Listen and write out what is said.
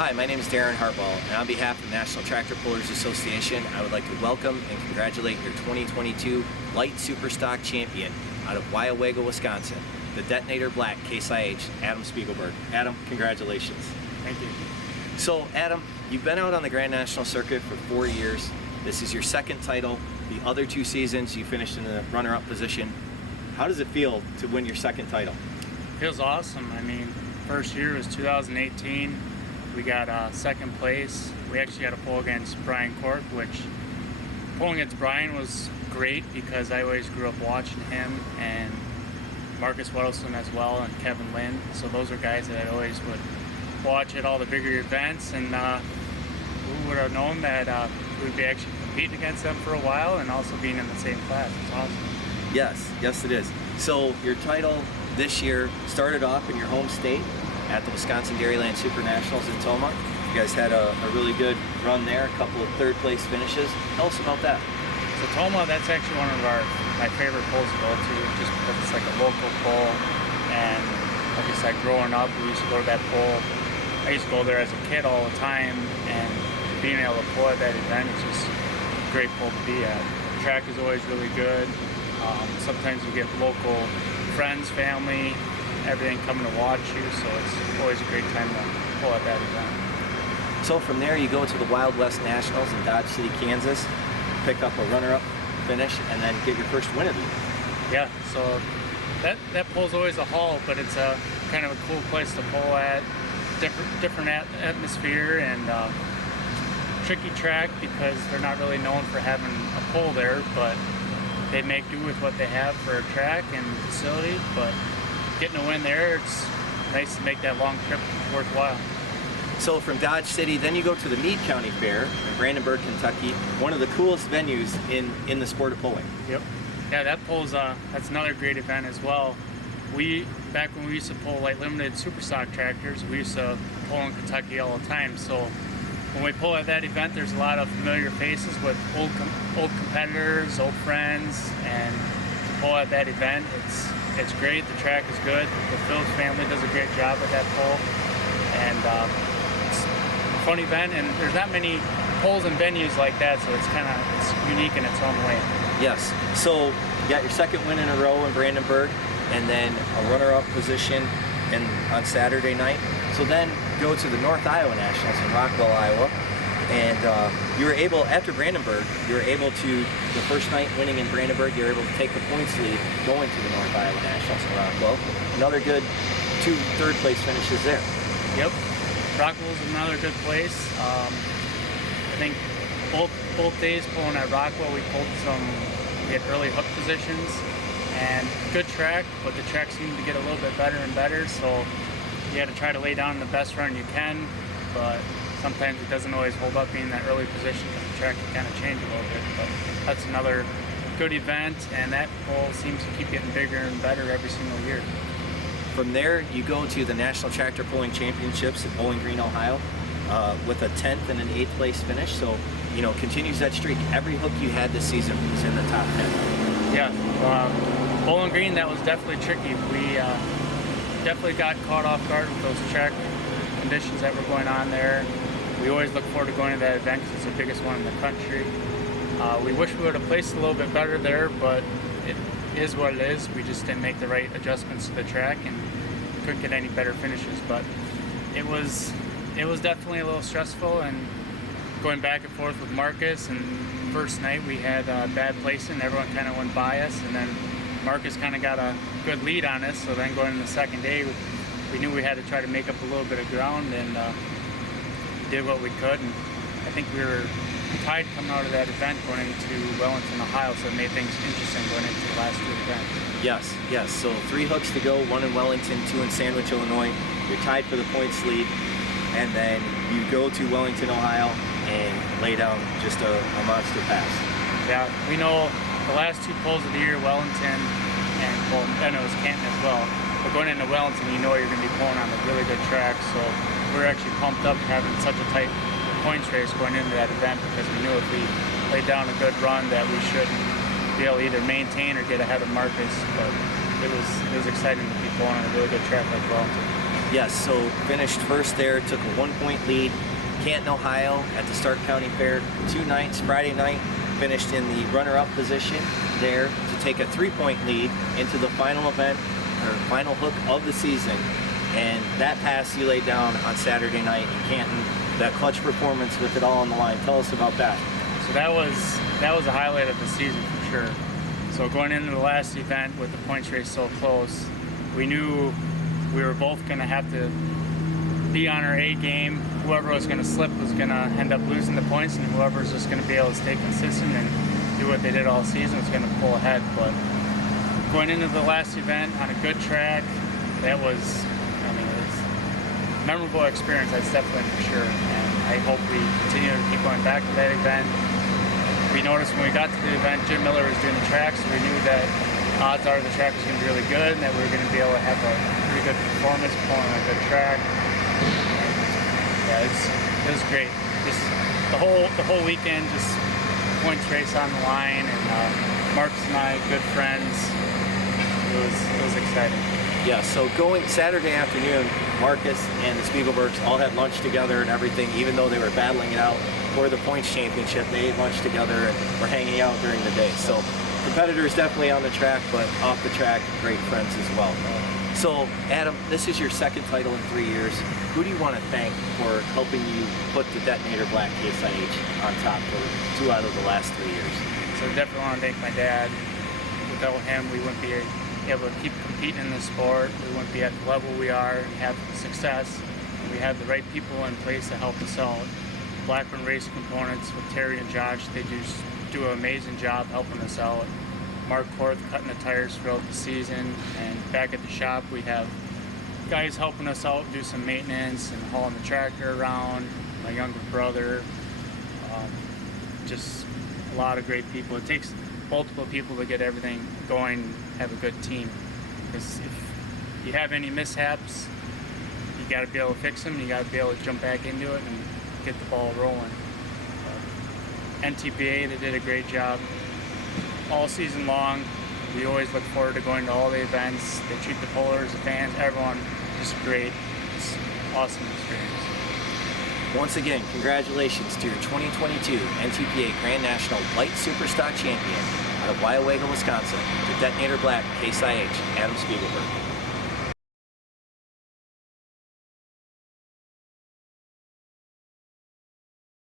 Hi, my name is Darren Heartwell, and on behalf of the National Tractor Pullers Association, I would like to welcome and congratulate your 2022 Light Superstock Champion out of Weyauwega, Wisconsin, the Detonator Black Case IH, Adam Spiegelberg. Adam, congratulations. Thank you. So, Adam, you've been out on the Grand National Circuit for 4 years. This is your second title. The other 2 seasons, you finished in the runner-up position. How does it feel to win your second title? Feels awesome. I mean, first year was 2018. We got second place. We actually had a pull against Brian Cork, which pulling against Brian was great because I always grew up watching him, and Marcus Weddleson as well, and Kevin Lynn. So those are guys that I always would watch at all the bigger events, and who would have known that we'd be actually competing against them for a while and also being in the same class. It's awesome. Yes it is. So your title this year started off in your home state at the Wisconsin Dairyland Super Nationals in Tomah. You guys had a really good run there, a couple of third place finishes. Tell us about that. So Tomah, that's actually one of my favorite pulls to go to, just because it's like a local pull. And like I said, growing up, we used to go to that pull. I used to go there as a kid all the time, and being able to pull at that event is just a great pull to be at. The track is always really good. Sometimes you get local friends, family, everything coming to watch you, so it's always a great time to pull at that event. So from there you go to the Wild West Nationals in Dodge City, Kansas, pick up a runner-up finish, and then get your first win of the year. Yeah, so that pull's always a haul, but it's a kind of a cool place to pull at. Different atmosphere and tricky track because they're not really known for having a pull there, but they make do with what they have for a track and facility. But getting a win there, it's nice to make that long trip worthwhile. So from Dodge City, then you go to the Meade County Fair in Brandenburg, Kentucky, one of the coolest venues in the sport of pulling. Yep. Yeah, that pulls, that's another great event as well. Back when we used to pull like limited super stock tractors, we used to pull in Kentucky all the time. So when we pull at that event, there's a lot of familiar faces with old competitors, old friends, and to pull at that event, it's great. The track is good. The Phillips family does a great job with that pull, and it's a fun event. And there's not many pulls and venues like that, so it's unique in its own way. Yes. So you got your second win in a row in Brandenburg, and then a runner-up position on Saturday night. So then go to the North Iowa Nationals in Rockwell, Iowa, and you were able, after Brandenburg, you were able to, the first night winning in Brandenburg, you were able to take the points lead going to the North Iowa Nationals in Rockwell. Another good 2 third-place finishes there. Yep, Rockwell's another good place. I think both days pulling at Rockwell, we had early hook positions. And good track, but the track seemed to get a little bit better and better, so you got to try to lay down the best run you can, but sometimes it doesn't always hold up being in that early position because the track can kind of change a little bit. But that's another good event, and that pull seems to keep getting bigger and better every single year. From there, you go to the National Tractor Pulling Championships at Bowling Green, Ohio, with a 10th and an 8th place finish, so continues that streak. Every hook you had this season was in the top 10. Yeah. Bowling Green, that was definitely tricky. We definitely got caught off guard with those track conditions that were going on there. We always look forward to going to that event because it's the biggest one in the country. We wish we would have placed a little bit better there, but it is what it is. We just didn't make the right adjustments to the track and couldn't get any better finishes. But it was definitely a little stressful, and going back and forth with Marcus. And first night we had bad placing. Everyone kind of went by us, and then Marcus kind of got a good lead on us, so then going into the second day, we knew we had to try to make up a little bit of ground, and did what we could. And I think we were tied coming out of that event going into Wellington, Ohio, so it made things interesting going into the last 2 events. Yes. So 3 hooks to go, 1 in Wellington, 2 in Sandwich, Illinois. You're tied for the points lead, and then you go to Wellington, Ohio, and lay down just a monster pass. Yeah, we know the last 2 pulls of the year, Wellington, and then it was Canton as well. But going into Wellington, you know you're going to be pulling on a really good track, so we're actually pumped up having such a tight points race going into that event, because we knew if we laid down a good run that we should be able to either maintain or get ahead of Marcus. But it was exciting to be pulling on a really good track like Wellington. Yes, so finished first there, took a 1-point lead. Canton, Ohio at the Stark County Fair 2 nights. Friday night finished in the runner-up position there to take a 3-point lead into the final event, or final hook of the season. And that pass you laid down on Saturday night in Canton, that clutch performance with it all on the line. Tell us about that. So that was a highlight of the season for sure. So going into the last event with the points race so close, we knew we were both going to have to be on our A game. Whoever was going to slip was going to end up losing the points, and whoever was just going to be able to stay consistent and do what they did all season was going to pull ahead. But going into the last event on a good track, that was, I mean, it's a memorable experience, that's definitely for sure. And I hope we continue to keep going back to that event. We noticed when we got to the event, Jim Miller was doing the track, so we knew that odds are the track was going to be really good and that we were going to be able to have a pretty good performance pulling a good track. Yeah, it was great. Just the whole weekend, just points race on the line, and Marcus and I, good friends. It was exciting. Yeah, so going Saturday afternoon, Marcus and the Spiegelbergs all had lunch together and everything, even though they were battling it out for the points championship. They ate lunch together and were hanging out during the day. So competitors definitely on the track, but off the track, great friends as well. So Adam, this is your second title in 3 years. Who do you want to thank for helping you put the Detonator Black Case IH on top for 2 out of the last 3 years? So definitely want to thank my dad. Without him, we wouldn't be able to keep competing in the sport. We wouldn't be at the level we are and have success. And we have the right people in place to help us out. Blackburn Race Components with Terry and Josh, they do an amazing job helping us out. Mark Korth cutting the tires throughout the season, and back at the shop we have guys helping us out, do some maintenance and hauling the tractor around. My younger brother, just a lot of great people. It takes multiple people to get everything going, have a good team. Because if you have any mishaps, you got to be able to fix them. You got to be able to jump back into it and get the ball rolling. NTPA, they did a great job all season long. We always look forward to going to all the events. They treat the pullers, the fans, everyone just great. It's an awesome experience. Once again, congratulations to your 2022 NTPA Grand National Light Superstock Champion out of Weyauwega, Wisconsin, the Detonator Black Case IH, Adam Spiegelberg.